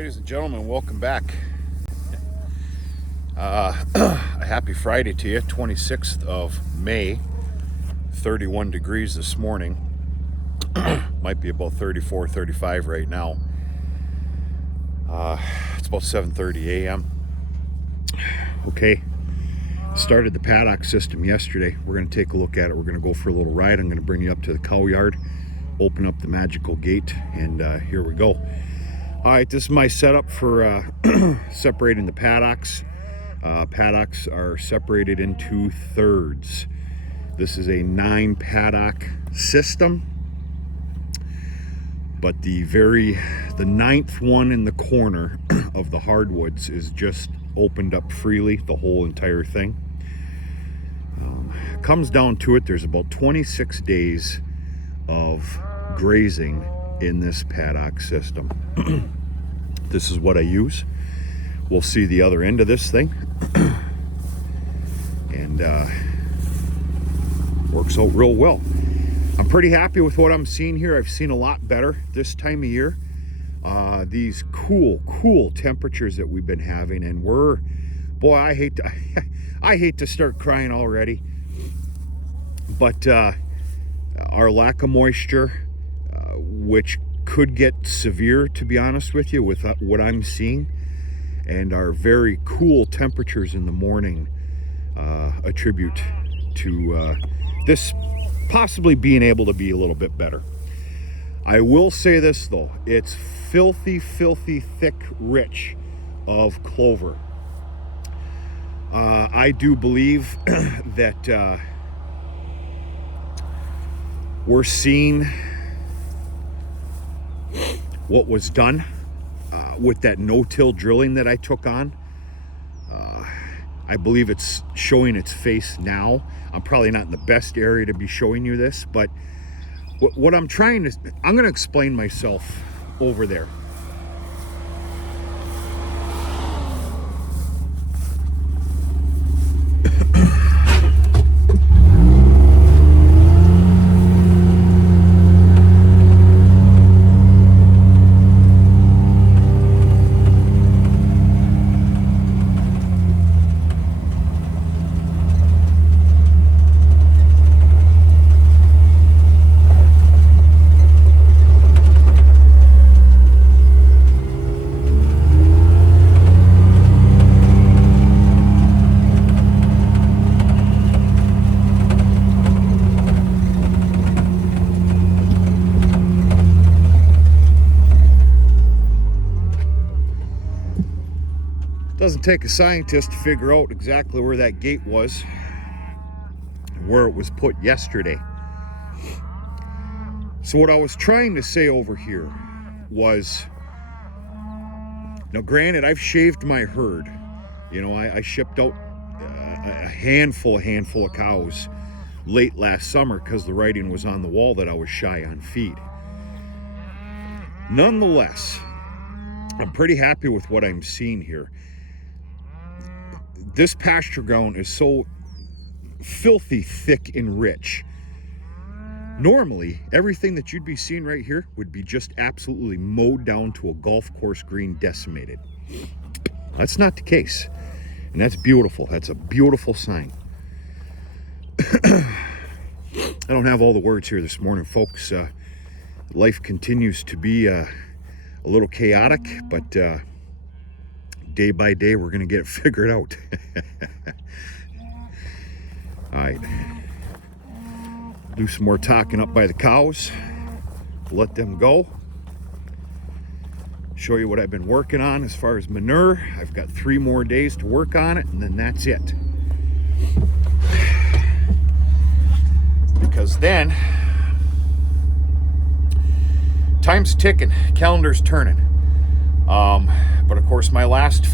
Ladies and gentlemen, welcome back. A happy Friday to you, 26th of May, 31 degrees this morning. Might be about 34, 35 right now. It's about 7:30 a.m. Okay, started the paddock system yesterday. We're going to take a look at it. We're going to go for a little ride. I'm going to bring you up to the cow yard, open up the magical gate, and here we go. All right, this is my setup for separating the paddocks. Paddocks are separated into thirds. This is a 9 paddock system, but the 9th one in the corner of the hardwoods is just opened up freely, the whole entire thing. Comes down to it, there's about 26 days of grazing in this paddock system. This is what I use. We'll see the other end of this thing. And works out real well. I'm pretty happy with what I'm seeing here. I've seen a lot better this time of year. These cool temperatures that we've been having, and I hate to start crying already, but our lack of moisture, which could get severe, to be honest with you, with what I'm seeing, and our very cool temperatures in the morning attribute to this possibly being able to be a little bit better. I will say this though, it's filthy thick rich of clover. I do believe that we're seeing what was done with that no-till drilling that I took on. I believe it's showing its face now. I'm probably not in the best area to be showing you this, but what I'm going to explain myself over there. Doesn't take a scientist to figure out exactly where that gate was, where it was put yesterday. So what I was trying to say over here was, now granted, I've shaved my herd. You know, I shipped out a handful of cows late last summer because the writing was on the wall that I was shy on feed. Nonetheless, I'm pretty happy with what I'm seeing here. This pasture ground is so filthy thick and rich. Normally, everything that you'd be seeing right here would be just absolutely mowed down to a golf course green, decimated. That's not the case, and that's beautiful. That's a beautiful sign. I don't have all the words here this morning, folks. Life continues to be a little chaotic, but day by day, we're going to get it figured out. All right. Do some more talking up by the cows. Let them go. Show you what I've been working on as far as manure. I've got 3 more days to work on it, and then that's it. Because then, time's ticking. Calendar's turning. But of course, my last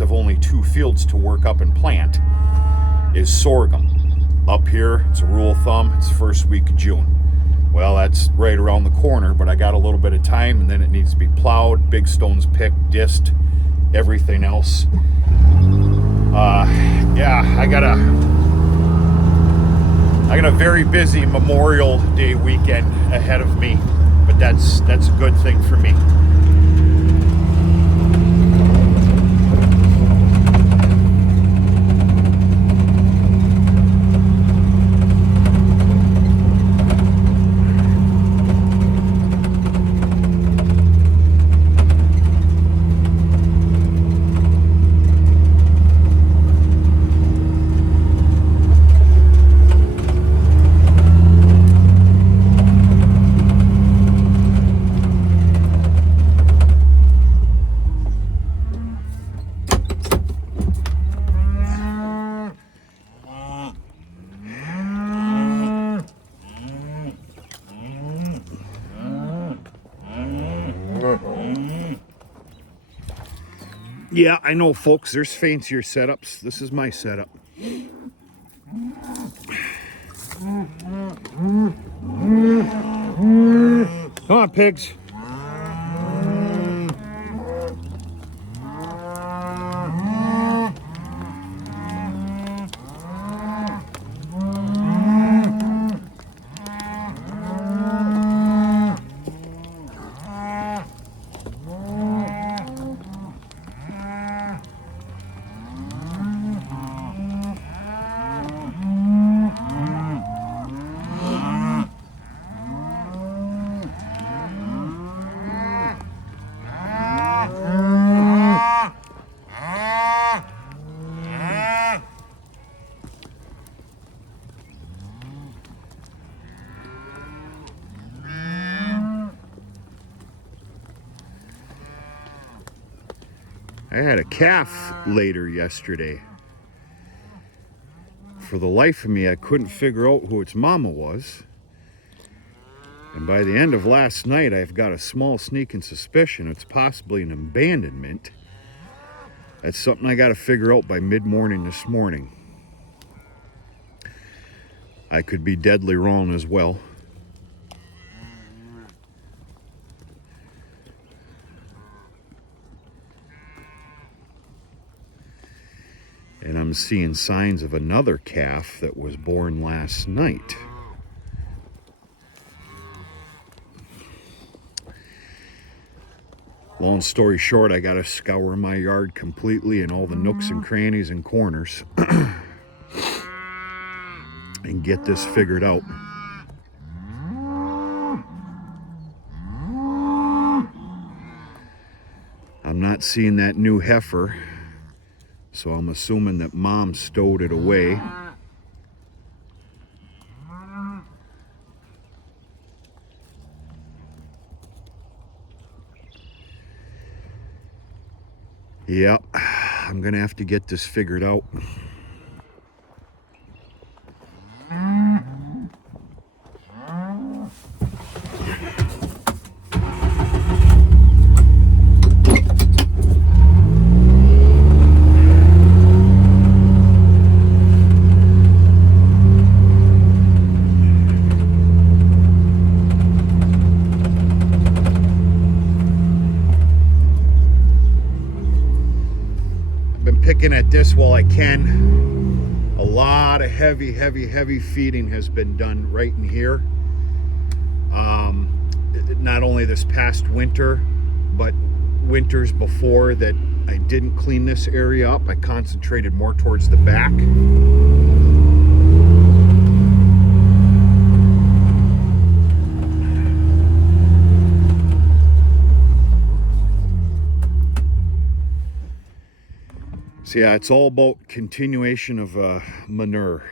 of only 2 fields to work up and plant is sorghum. Up here, it's a rule of thumb, it's the first week of June. Well, that's right around the corner, but I got a little bit of time, and then it needs to be plowed, big stones picked, disced, everything else. Yeah, I got a very busy Memorial Day weekend ahead of me, but that's a good thing for me. Yeah, I know, folks, there's fancier setups. This is my setup. Come on, pigs. I had a calf later yesterday. For the life of me, I couldn't figure out who its mama was. And by the end of last night, I've got a small sneaking suspicion it's possibly an abandonment. That's something I got to figure out by mid-morning this morning. I could be deadly wrong as well. And I'm seeing signs of another calf that was born last night. Long story short, I gotta scour my yard completely in all the nooks and crannies and corners and get this figured out. I'm not seeing that new heifer, so I'm assuming that Mom stowed it away. Yep, I'm gonna have to get this figured out. Picking at this while I can. A lot of heavy feeding has been done right in here. Not only this past winter, but winters before that I didn't clean this area up. I concentrated more towards the back. So yeah, it's all about continuation of manure.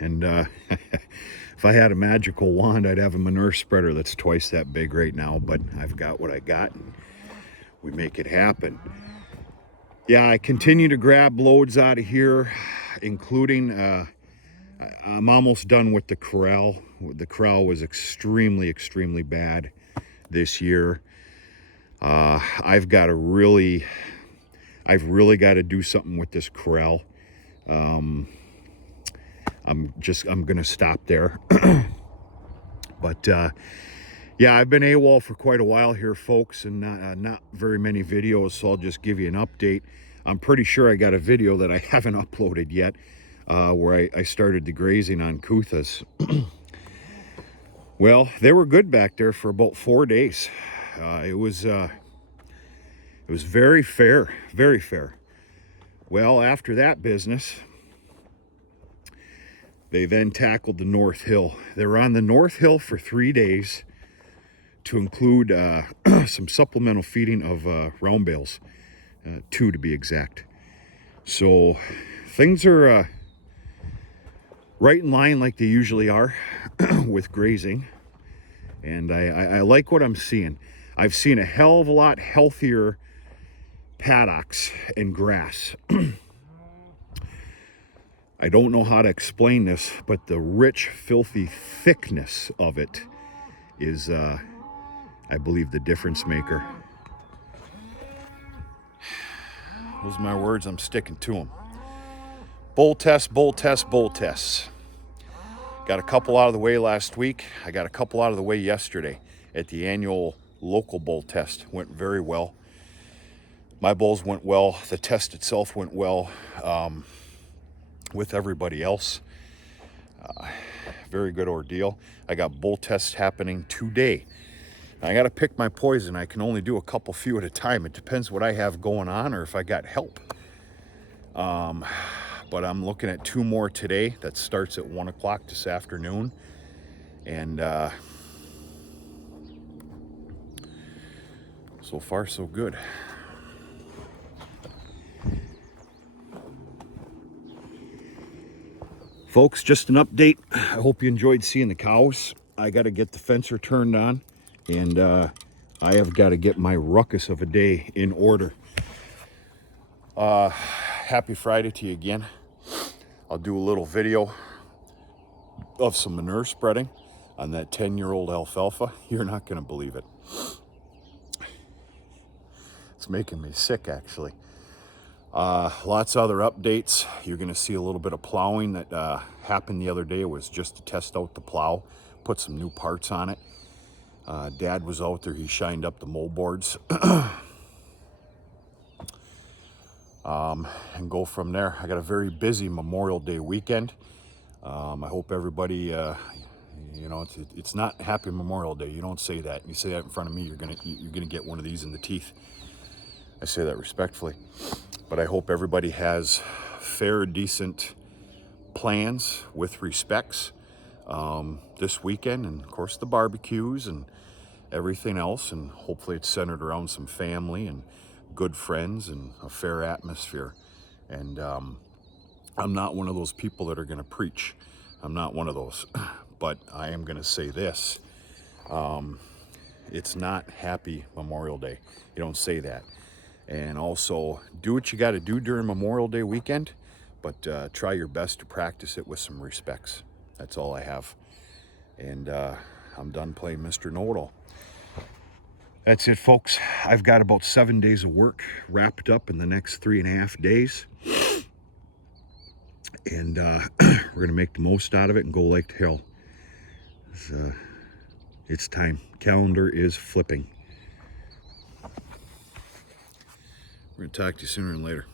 And if I had a magical wand, I'd have a manure spreader that's twice that big right now, but I've got what I got and we make it happen. Yeah, I continue to grab loads out of here, including, I'm almost done with the corral. The corral was extremely bad this year. I've really got to do something with this corral. I'm gonna stop there. But yeah, I've been AWOL for quite a while here, folks, and not very many videos, so I'll just give you an update. I'm pretty sure I got a video that I haven't uploaded yet, where I started the grazing on Kuthas. Well, they were good back there for about 4 days. It was very fair, very fair. Well, after that business, they then tackled the North Hill. They were on the North Hill for 3 days to include some supplemental feeding of round bales, 2 to be exact. So things are right in line like they usually are with grazing. And I like what I'm seeing. I've seen a hell of a lot healthier paddocks and grass. I don't know how to explain this, but the rich, filthy thickness of it is, I believe, the difference maker. Those are my words. I'm sticking to them. Bull test, bull test, bull tests. Got a couple out of the way last week. I got a couple out of the way yesterday at the annual local bull test. Went very well. My bulls went well. The test itself went well with everybody else. Very good ordeal. I got bull tests happening today. I got to pick my poison. I can only do a few at a time. It depends what I have going on or if I got help. But I'm looking at 2 more today. That starts at 1 o'clock this afternoon. And so far, so good. Folks, just an update. I hope you enjoyed seeing the cows. I got to get the fencer turned on, and I have got to get my ruckus of a day in order. Happy Friday to you again. I'll do a little video of some manure spreading on that 10-year-old alfalfa. You're not going to believe it. It's making me sick, actually. Lots of other updates. You're going to see a little bit of plowing that happened the other day. It was just to test out the plow, put some new parts on it. Dad was out there. He shined up the mold boards. And go from there. I got a very busy Memorial Day weekend. I hope everybody, it's not Happy Memorial Day. You don't say that. You say that in front of me, you're gonna get one of these in the teeth. I say that respectfully. But I hope everybody has fair, decent plans with respects this weekend, and of course the barbecues and everything else, and hopefully it's centered around some family and good friends and a fair atmosphere. And I'm not one of those people that are going to preach. I'm not one of those. But I am going to say this. It's not Happy Memorial Day. You don't say that. And also, do what you got to do during Memorial Day weekend, but try your best to practice it with some respects. That's all I have. And I'm done playing Mr. Know-It-All. That's it, folks. I've got about 7 days of work wrapped up in the next 3.5 days. And we're going to make the most out of it and go like hell. It's time. Calendar is flipping. We're going to talk to you sooner than later.